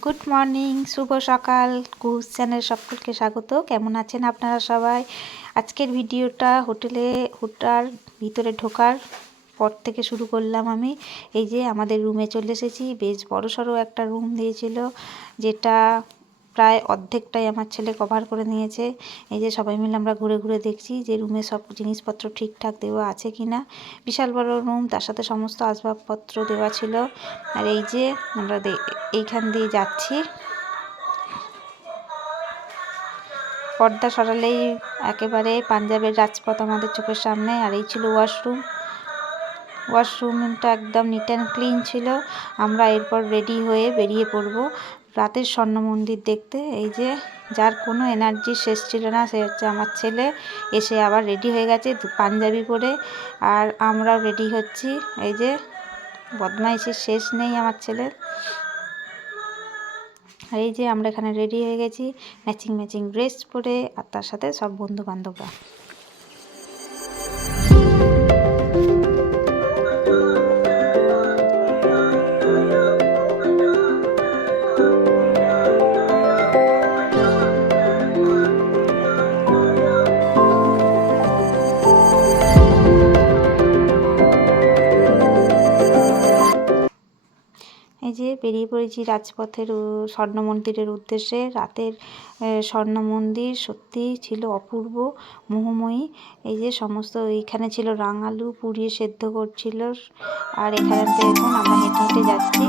Good morning শুভ সকাল কুস channel সকলকে স্বাগত। কেমন আছেন আপনারা সবাই? আজকের ভিডিওটা হোটেলে হোটার ভিতরে ঢোকার পর থেকে শুরু করলাম আমি। এই যে আমাদের রুমে চলে এসেছি। বেশ বড় সড়ো একটা রুম দিয়েছিল, যেটা প্রায় অর্ধেকটাই আমার ছেলে কভার করে নিয়েছে। এই যে সবাই মিলে আমরা ঘুরে ঘুরে দেখছি যে রুমে সব জিনিসপত্র ঠিকঠাক দেওয়া আছে কি না বিশাল বড় রুম তার সাথে সমস্ত আসবাবপত্র দেওয়া ছিল। আর এই যে আমরা এইখান দিয়ে যাচ্ছি। পর্দা সরালেই একেবারে পাঞ্জাবের রাজপথ আমাদের চোখের সামনে, আর এই ছিল ওয়াশরুম ওয়াশরুমটা একদম নিট অ্যান্ড ক্লিন ছিল। আমরা এরপর রেডি হয়ে বেরিয়ে পড়ব। রাতের স্বর্ণ মন্দির দেখতে। এই যে, যার কোনো এনার্জি শেষ ছিল না, সে হচ্ছে আমার ছেলে। এসে আবার রেডি হয়ে গেছে পাঞ্জাবি পরে। আর আমরাও রেডি হচ্ছি। এই যে, বদমাইশের শেষ নেই আমার ছেলের। এই যে, আমরা এখানে রেডি হয়ে গেছি। ম্যাচিং ম্যাচিং ড্রেস পরে, আর তার সাথে সব বন্ধু বান্ধবরা বেরিয়ে পড়েছি রাজপথের স্বর্ণ মন্দিরের উদ্দেশ্যে। রাতের স্বর্ণ মন্দির সত্যি ছিল অপূর্ব, মোহময়ী। এই যে সমস্ত, এইখানে ছিল রাঙালু পুড়িয়ে সেদ্ধ করছিল। আর এখানে দেখুন আমরা হেঁটে হেঁটে যাচ্ছি।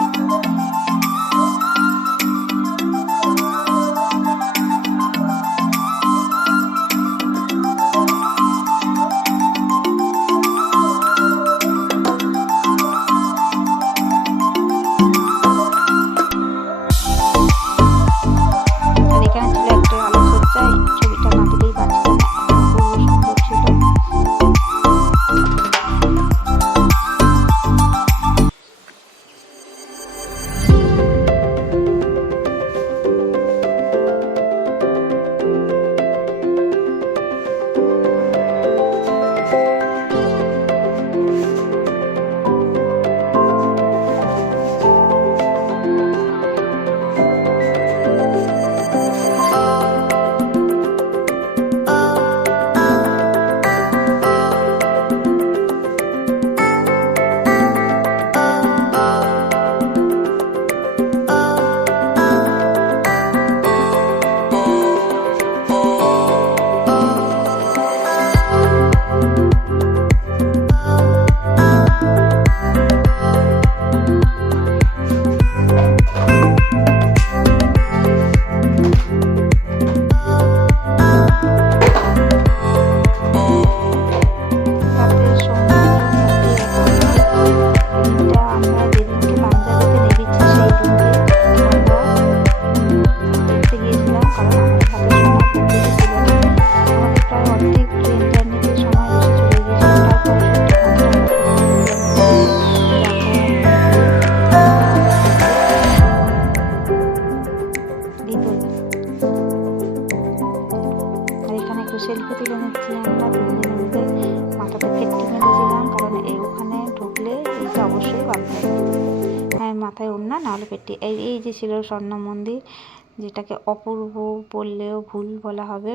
সেলফি তুলে নিচ্ছি আমরা তিনজনে মিলে মাথাটা ফেটকি মেরেছিলাম কারণ এই ওখানে ঢুকলে এইটা অবশ্যই বাঁধবে। হ্যাঁ মাথায় ওড়না নাহলে পেটটি। এই এই যে ছিল স্বর্ণ মন্দির, যেটাকে অপূর্ব বললেও ভুল বলা হবে।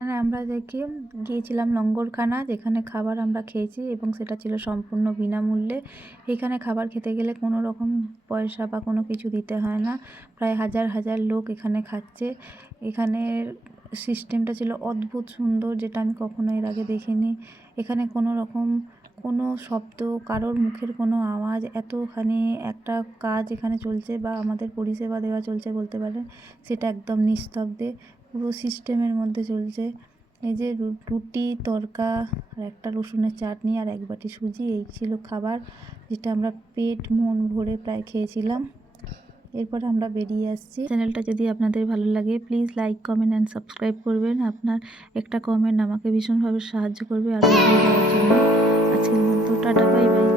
আমরা দেখি গিয়েছিলাম লঙ্গরখানা, যেখানে খাবার আমরা খেয়েছি এবং সেটা ছিল সম্পূর্ণ বিনামূল্যে। এখানে খাবার খেতে গেলে কোনো রকম পয়সা বা কোনো কিছু দিতে হয় না। প্রায় হাজার হাজার লোক এখানে খাচ্ছে। এখানের সিস্টেমটা ছিল অদ্ভুত সুন্দর, যেটা আমি কখনো এর আগে দেখিনি। এখানে কোনো রকম কোনো শব্দ, কারোর মুখের কোনো আওয়াজ, এতখানি একটা কাজ এখানে চলছে বা আমাদের পরিষেবা দেওয়া চলছে বলতে পারেন, সেটা একদম নিস্তব্ধে। পুরো সিস্টেমের মধ্যে চলছে। এই যে রুটি, তরকা, আর একটা রসুনের চাটনি আর এক বাটি সুজি, এই ছিল খাবার যেটা আমরা পেট, মন ভরে প্রায় খেয়েছিলাম। এরপর আমরা বেরিয়ে আসছি। চ্যানেলটা যদি আপনাদের ভালো লাগে please like comment and subscribe করবেন। আপনার একটা কমেন্ট আমাকে ভীষণভাবে সাহায্য করবে আরও আজকের মতো টাটা বাই বাই